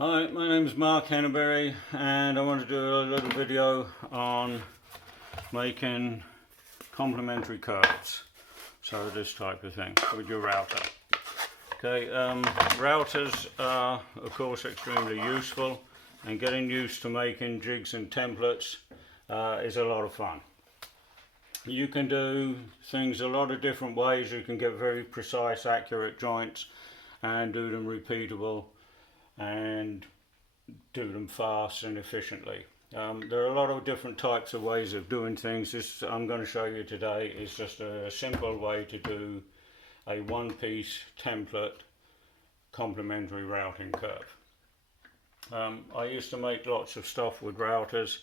Hi, my name is Mark Hennebury and I want to do a little video on making complementary curves. So this type of thing with your router. Okay, routers are of course extremely useful, and getting used to making jigs and templates is a lot of fun. You can do things a lot of different ways. You can get very precise, accurate joints and do them repeatable and do them fast and efficiently. There are a lot of different types of ways of doing things. This I'm going to show you today is just a simple way to do a one-piece template complementary routing curve. I used to make lots of stuff with routers,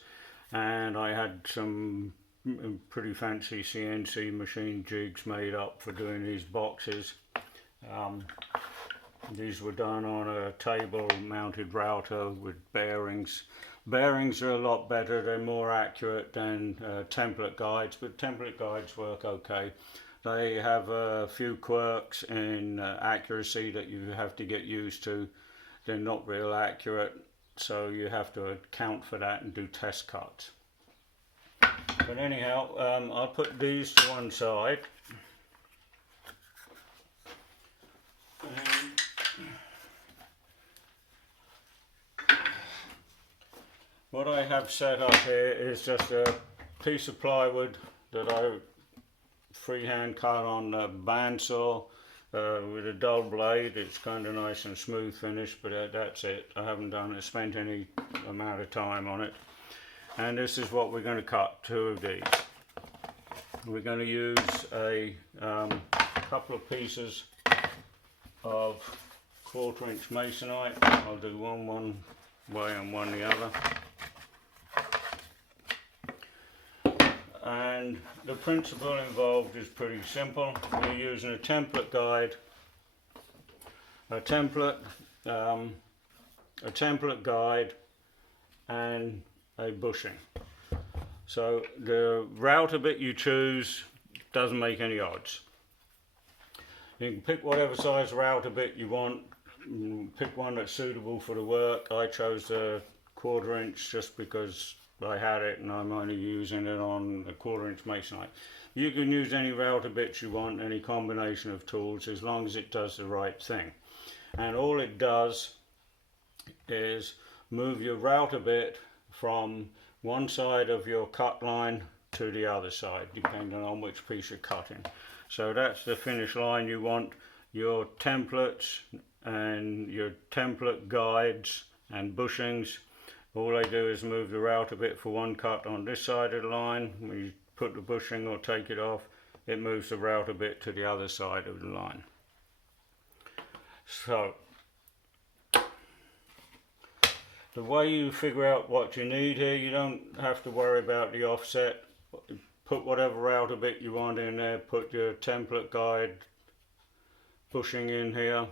and I had some pretty fancy CNC machine jigs made up for doing these boxes. These were done on a table mounted router with bearings. Bearings are a lot better, they're more accurate than template guides, but template guides work okay. They have a few quirks in accuracy that you have to get used to. They're not real accurate, so you have to account for that and do test cuts. But anyhow, I'll put these to one side. What I have set up here is just a piece of plywood that I freehand cut on a bandsaw with a dull blade. It's kind of nice and smooth finish, but that's it. I haven't spent any amount of time on it. And this is what we're going to cut, two of these. We're going to use a couple of pieces of 1/4 inch masonite. I'll do one way and one the other. And the principle involved is pretty simple. You're using a template guide, a template guide, and a bushing. So the router bit you choose doesn't make any odds. You can pick whatever size router bit you want. Pick one that's suitable for the work. I chose the 1/4 inch just because I had it and I'm only using it on a 1/4 inch masonite. You can use any router bits you want, any combination of tools, as long as it does the right thing. And all it does is move your router bit from one side of your cut line to the other side, depending on which piece you're cutting. So that's the finish line you want. Your templates and your template guides and bushings, all they do is move the router bit for one cut on this side of the line. When you put the bushing or take it off, it moves the router bit to the other side of the line. So the way you figure out what you need here, you don't have to worry about the offset. Put whatever router bit you want in there, put your template guide bushing in here.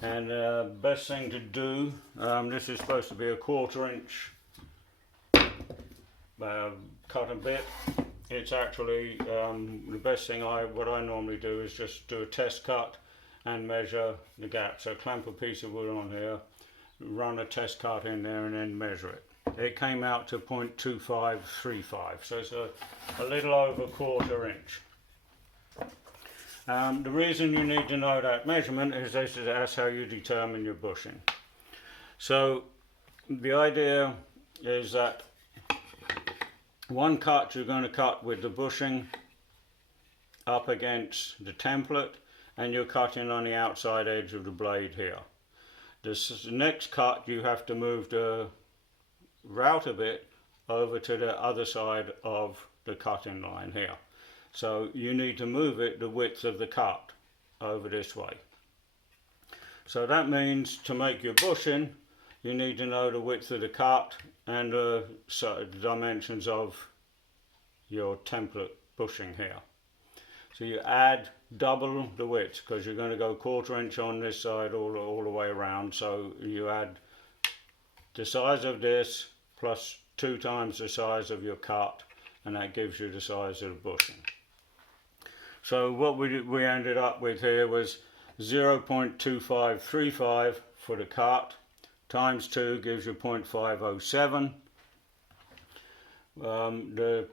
And the best thing to do, this is supposed to be a 1/4 inch cut and bit. It's actually the best thing what I normally do is just do a test cut and measure the gap. So clamp a piece of wood on here, run a test cut in there and then measure it. It came out to 0.2535, so it's a little over 1/4 inch. The reason you need to know that measurement is that's how you determine your bushing. So the idea is that one cut you're going to cut with the bushing up against the template, and you're cutting on the outside edge of the blade here. This next cut you have to move the router bit over to the other side of the cutting line here. So you need to move it the width of the cut over this way. So that means to make your bushing, you need to know the width of the cut and the dimensions of your template bushing here. So you add double the width, because you're going to go 1/4 inch on this side all the way around. So you add the size of this plus 2 times the size of your cut, and that gives you the size of the bushing. So what we ended up with here was 0.2535 for the cart, times 2 gives you 0.507. The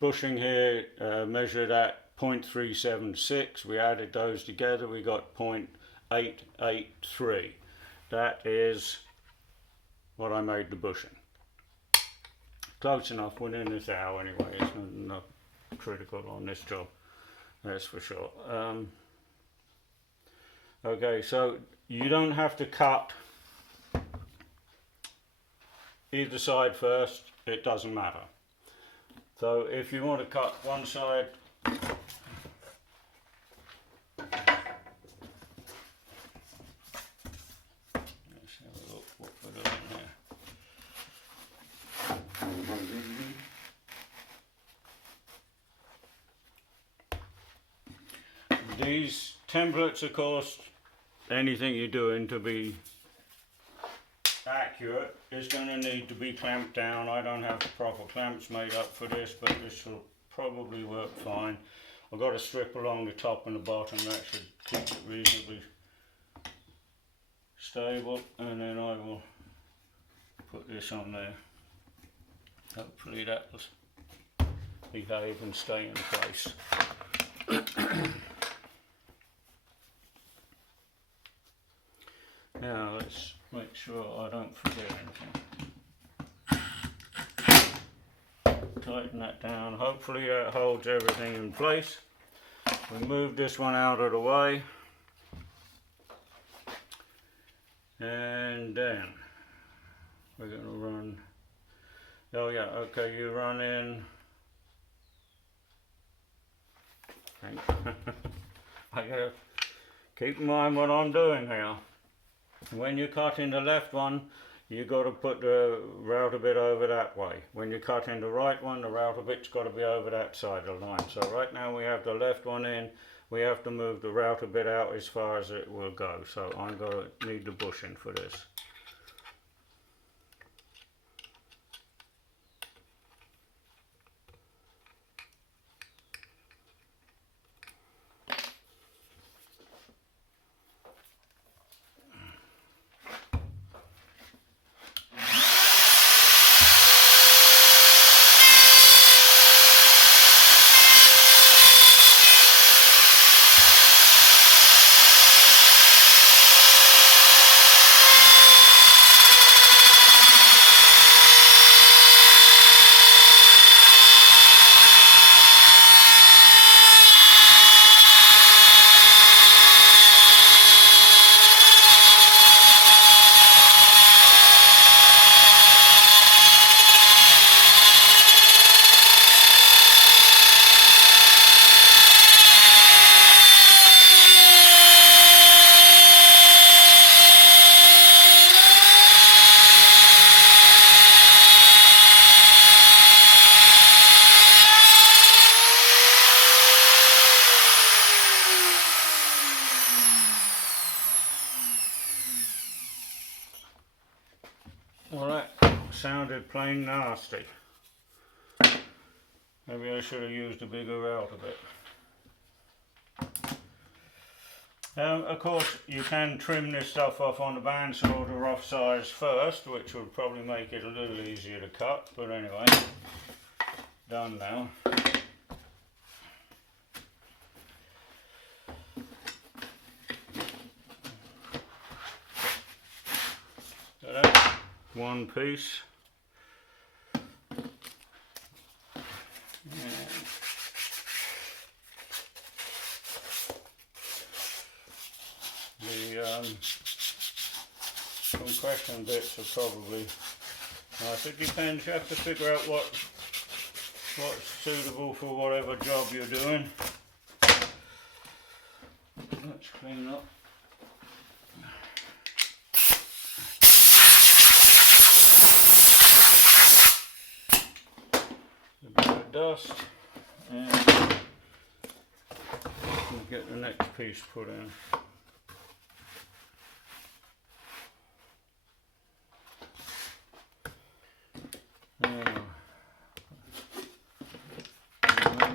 bushing here measured at 0.376. We added those together, we got 0.883. That is what I made the bushing. Close enough, within this hour anyway. It's not critical on this job, that's for sure. Okay, so you don't have to cut either side first, it doesn't matter. So if you want to cut one side, let's have a look what we're doing here. These templates, of course, anything you're doing to be accurate is going to need to be clamped down. I don't have the proper clamps made up for this, but this will probably work fine. I've got a strip along the top and the bottom that should keep it reasonably stable, and then I will put this on there. Hopefully that will behave and stay in place. Now let's make sure I don't forget anything. Tighten that down. Hopefully that holds everything in place. We move this one out of the way. And then we're going to run. Oh yeah, okay, you run in. I gotta keep in mind what I'm doing here. When you're cutting the left one, you got to put the router bit over that way. When you're cutting the right one, the router bit's got to be over that side of the line. So right now we have the left one in, we have to move the router bit out as far as it will go. So I'm going to need the bushing for this. Well, that sounded plain nasty. Maybe I should have used a bigger router bit. Of course, you can trim this stuff off on the bandsaw or the rough size first, which would probably make it a little easier to cut. But anyway, done now. So that's one piece. The compression bits are probably nice. It depends. You have to figure out what's suitable for whatever job you're doing. Let's clean up. A bit of dust, and we'll get the next piece put in.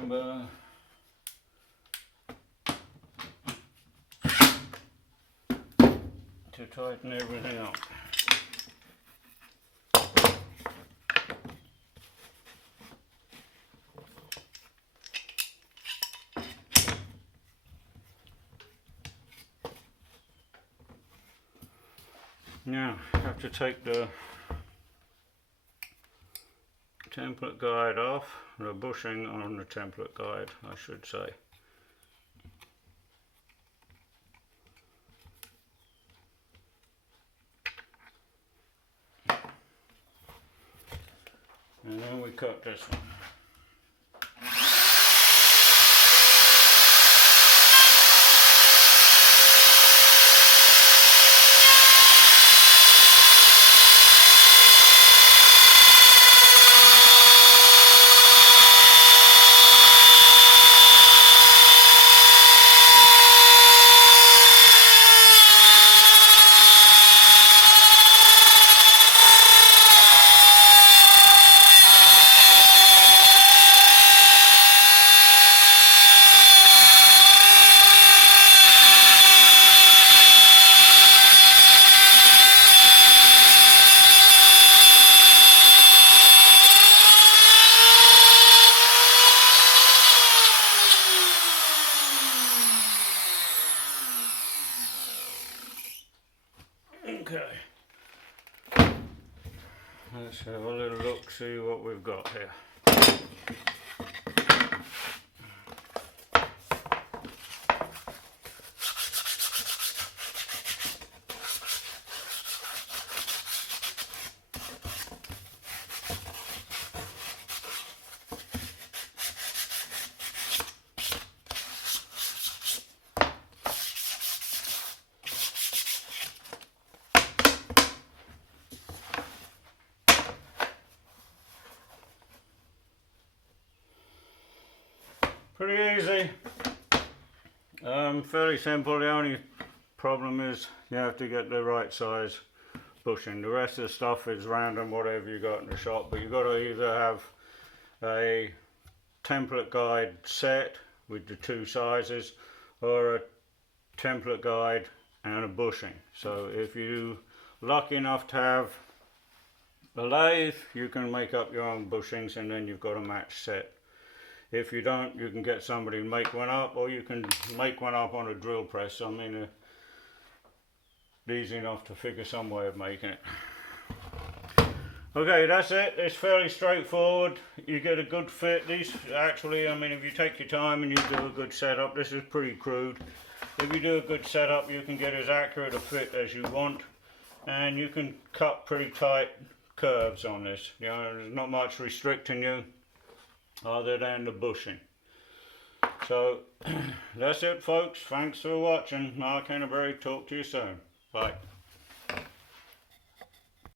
Remember to to tighten everything up. Now I have to take the template guide off, the bushing on the template guide I should say. And then we cut this one. Okay, let's have a little look, see what we've got here. Pretty easy, fairly simple. The only problem is you have to get the right size bushing. The rest of the stuff is random, whatever you got in the shop, but you've got to either have a template guide set with the two sizes or a template guide and a bushing. So if you're lucky enough to have a lathe, you can make up your own bushings and then you've got a match set. If you don't, you can get somebody to make one up, or you can make one up on a drill press. I mean, it's easy enough to figure some way of making it. Okay, that's it. It's fairly straightforward. You get a good fit. These actually, I mean, if you take your time and you do a good setup, this is pretty crude. If you do a good setup, you can get as accurate a fit as you want, and you can cut pretty tight curves on this. You know, there's not much restricting you other than the bushing. So that's it, folks. Thanks for watching. Mark Hennebury. Talk to you soon. Bye.